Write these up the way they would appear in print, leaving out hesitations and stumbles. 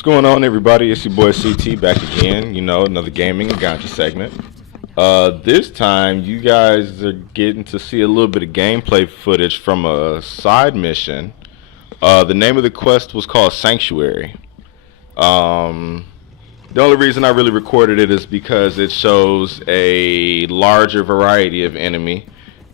What's going on, everybody? It's your boy CT back again. You know, another gaming and gotcha segment. This time, you guys are getting to see a little bit of gameplay footage from a side mission. The name of the quest was called Sanctuary. The only reason I really recorded it is because it shows a larger variety of enemy,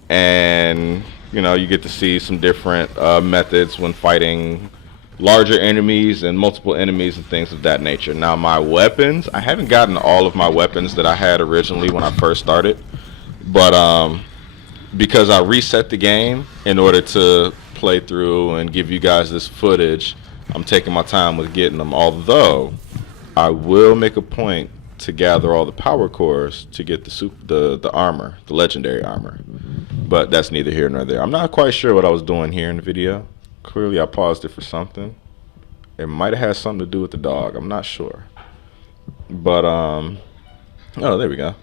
and you know, you get to see some different methods when fighting larger enemies and multiple enemies and things of that nature. Now, my weapons, I haven't gotten all of my weapons that I had originally when I first started, but because I reset the game in order to play through and give you guys this footage, I'm taking my time with getting them. Although I will make a point to gather all the power cores to get the armor, the legendary armor. But that's neither here nor there. I'm not quite sure what I was doing here in the video. Clearly I paused it for something. It might have had something to do with the dog. I'm not sure. But oh, there we go.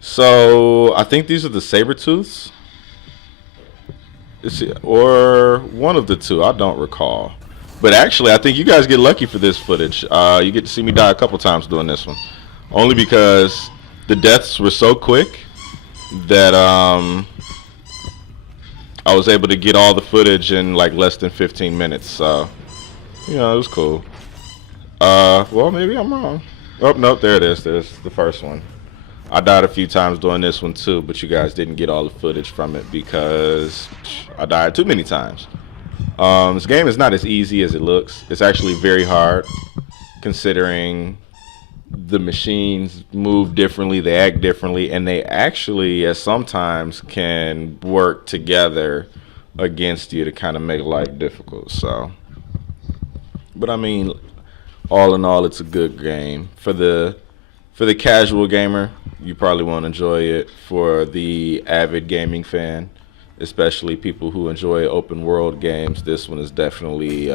So I think these are the Sabertooths. Or one of the two. I don't recall. But actually, I think you guys get lucky for this footage. You get to see me die a couple times doing this one. Only because the deaths were so quick that I was able to get all the footage in like less than 15 minutes. So, you know, it was cool. Well, maybe I'm wrong. Oh, no, there it is. There's the first one. I died a few times doing this one too, but you guys didn't get all the footage from it because I died too many times. This game is not as easy as it looks. It's actually very hard, considering the machines move differently, they act differently, and they actually, sometimes can work together against you to kind of make life difficult. So, but I mean, all in all, it's a good game. For the casual gamer, you probably won't enjoy it. For the avid gaming fan, especially people who enjoy open world games, this one is definitely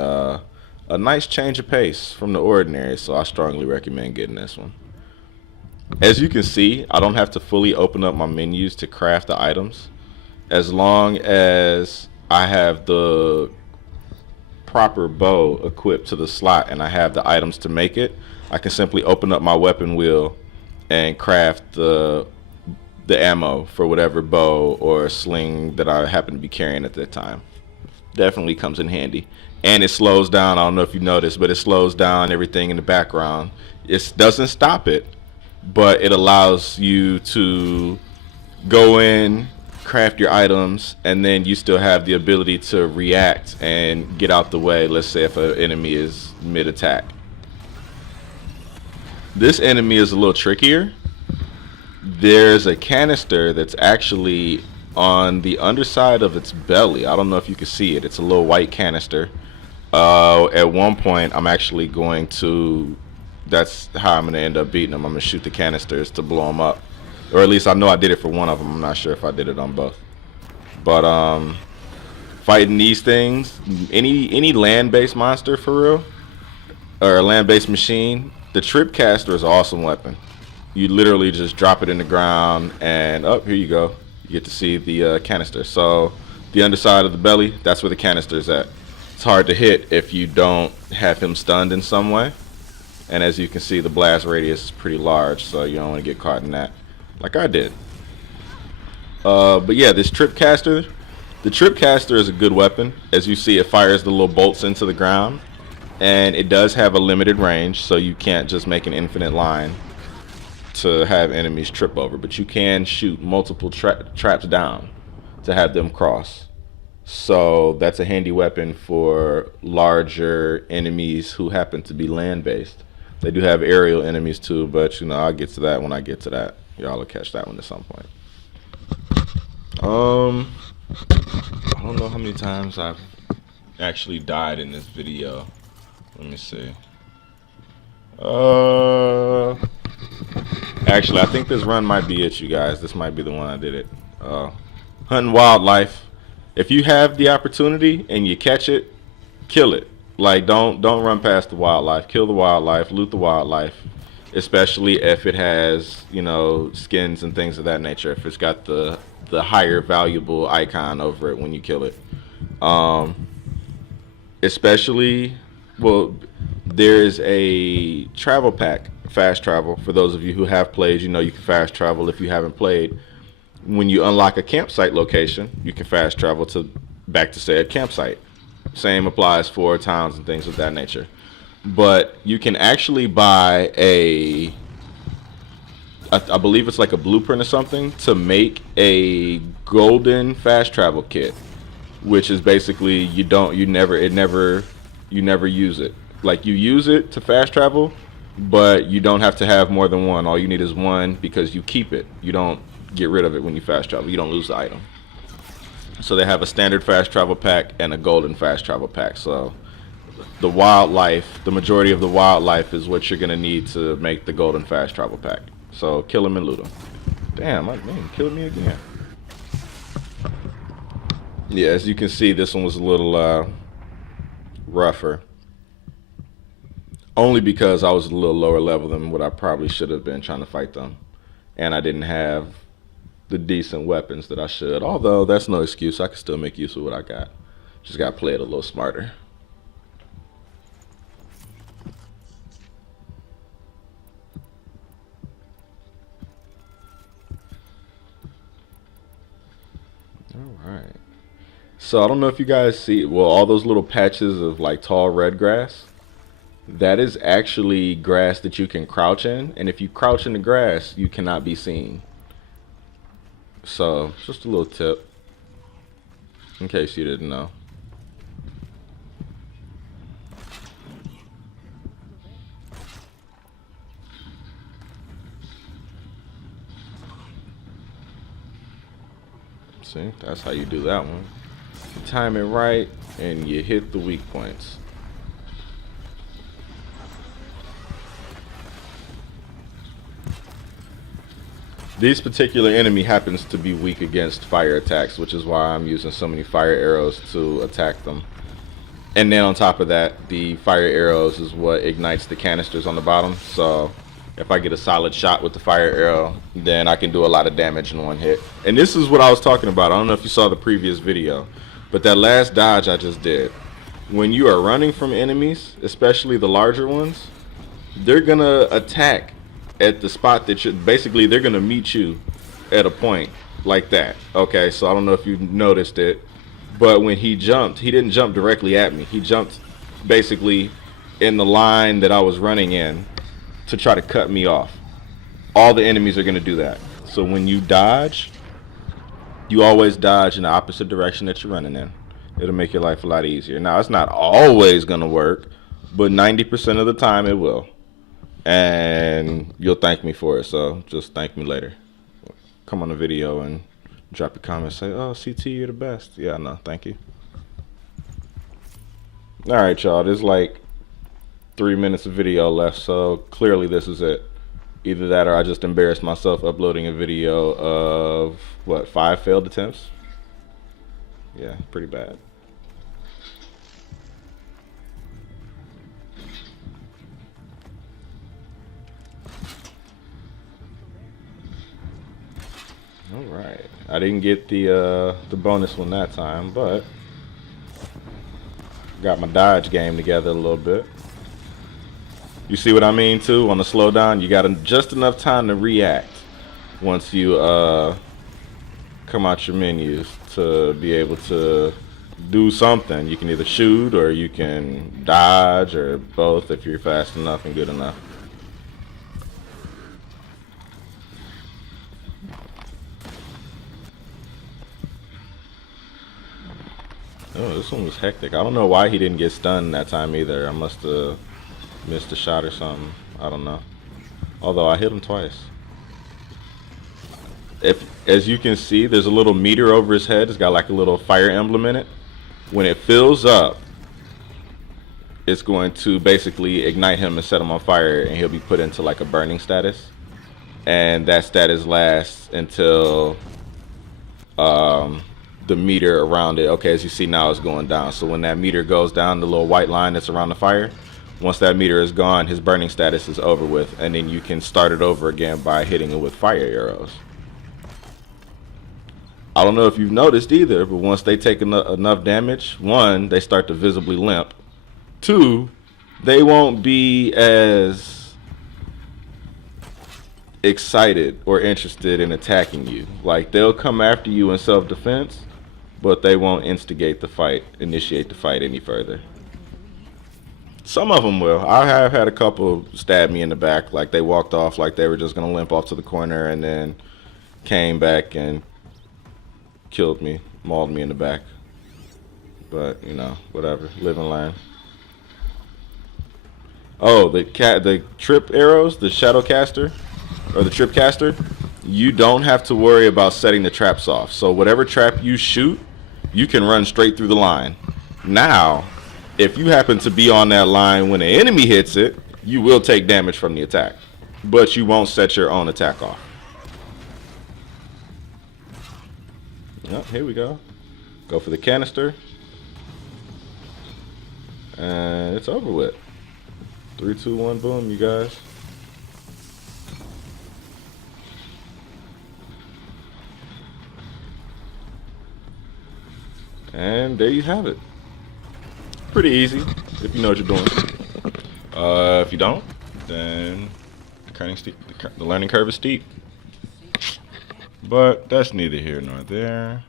a nice change of pace from the ordinary, so I strongly recommend getting this one. As you can see, I don't have to fully open up my menus to craft the items. As long as I have the proper bow equipped to the slot and I have the items to make it, I can simply open up my weapon wheel and craft the ammo for whatever bow or sling that I happen to be carrying at that time. Definitely comes in handy. And it slows down. I don't know if you noticed, but it slows down everything in the background. It doesn't stop it, but it allows you to go in, craft your items, and then you still have the ability to react and get out the way. Let's say if an enemy is mid-attack. This enemy is a little trickier. There's a canister that's actually on the underside of its belly. I don't know if you can see it. It's a little white canister. At one point, I'm actually going to, that's how I'm going to end up beating them. I'm going to shoot the canisters to blow them up. Or at least I know I did it for one of them. I'm not sure if I did it on both. But fighting these things, any land-based monster for real, or a land-based machine, the Tripcaster is an awesome weapon. You literally just drop it in the ground and here you go. You get to see the canister. So the underside of the belly, that's where the canister is at. It's hard to hit if you don't have him stunned in some way. And as you can see, the blast radius is pretty large, so you don't want to get caught in that like I did. But yeah, this Tripcaster, the Tripcaster is a good weapon. As you see, it fires the little bolts into the ground, and it does have a limited range, so you can't just make an infinite line to have enemies trip over, but you can shoot multiple traps down to have them cross. So that's a handy weapon for larger enemies who happen to be land-based. They do have aerial enemies too, but you know, I'll get to that when I get to that. Y'all will catch that one at some point. I don't know how many times I've actually died in this video. Let me see. Actually, I think this run might be it, you guys. This might be the one I did it. Hunting wildlife. If you have the opportunity and you catch it, kill it. Like, don't run past the wildlife. Kill the wildlife, loot the wildlife, especially if it has, you know, skins and things of that nature. If it's got the higher valuable icon over it when you kill it. Especially, well, there's a travel pack, fast travel. For those of you who have played, you know you can fast travel. If you haven't played, when you unlock a campsite location, you can fast travel to back to say a campsite. Same applies for towns and things of that nature. But you can actually buy I believe it's like a blueprint or something to make a golden fast travel kit, which is basically you never use it. Like you use it to fast travel, but you don't have to have more than one. All you need is one because you keep it. You don't get rid of it when you fast travel. You don't lose the item. So they have a standard fast travel pack and a golden fast travel pack. So the wildlife, the majority of the wildlife is what you're gonna need to make the golden fast travel pack. So kill him and loot him. Damn, my man killed me again. Yeah, as you can see, this one was a little rougher. Only because I was a little lower level than what I probably should have been trying to fight them. And I didn't have the decent weapons that I should. Although, that's no excuse. I can still make use of what I got. Just got to play it a little smarter. Alright. So, I don't know if you guys see, well, all those little patches of like tall red grass. That is actually grass that you can crouch in, and if you crouch in the grass, you cannot be seen. So, just a little tip, in case you didn't know. See, that's how you do that one. You time it right, and you hit the weak points. This particular enemy happens to be weak against fire attacks, which is why I'm using so many fire arrows to attack them. And then on top of that, the fire arrows is what ignites the canisters on the bottom. So if I get a solid shot with the fire arrow, then I can do a lot of damage in one hit. And this is what I was talking about. I don't know if you saw the previous video, but that last dodge I just did. When you are running from enemies, especially the larger ones, they're gonna attack at the spot that basically they're gonna meet you at a point like that. Okay, so I don't know if you noticed it, but when he jumped, he didn't jump directly at me. He jumped basically in the line that I was running in to try to cut me off. All the enemies are gonna do that. So when you dodge, you always dodge in the opposite direction that you're running in. It'll make your life a lot easier. Now, it's not always gonna work, but 90% of the time it will. And you'll thank me for it, so just thank me later. Come on the video and drop a comment, say, oh, CT, you're the best. Yeah, no, thank you. Alright, y'all, there's like 3 minutes of video left, so clearly this is it. Either that or I just embarrassed myself uploading a video of, what, 5 failed attempts? Yeah, pretty bad. Alright, I didn't get the bonus one that time, but got my dodge game together a little bit. You see what I mean too? On the slowdown, you got just enough time to react once you come out your menus to be able to do something. You can either shoot or you can dodge or both if you're fast enough and good enough. Oh, this one was hectic. I don't know why he didn't get stunned that time either. I must have missed a shot or something. I don't know. Although I hit him twice. As you can see, there's a little meter over his head. It's got like a little fire emblem in it. When it fills up, it's going to basically ignite him and set him on fire, and he'll be put into like a burning status. And that status lasts until the meter around it, okay, as you see now, is going down. So when that meter goes down, the little white line that's around the fire, once that meter is gone, his burning status is over with, and then you can start it over again by hitting it with fire arrows. I don't know if you've noticed either, but once they take enough damage, 1, they start to visibly limp. 2, they won't be as excited or interested in attacking you. Like, they'll come after you in self-defense, but they won't initiate the fight any further. Some of them will. I have had a couple stab me in the back, like they walked off like they were just gonna limp off to the corner and then came back and killed me, mauled me in the back. But, you know, whatever. Live and learn. Oh, the trip arrows, the shadow caster, or the trip caster, you don't have to worry about setting the traps off. So whatever trap you shoot, you can run straight through the line. Now, if you happen to be on that line when an enemy hits it, you will take damage from the attack, but you won't set your own attack off. Yep, here we go. Go for the canister. And it's over with. 3, 2, 1, boom, you guys. And there you have it. Pretty easy if you know what you're doing. If you don't, then the learning curve is steep. But that's neither here nor there.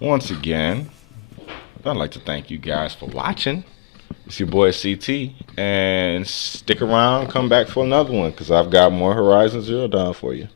Once again, I'd like to thank you guys for watching. It's your boy CT, and stick around, come back for another one, because I've got more Horizon Zero Dawn for you.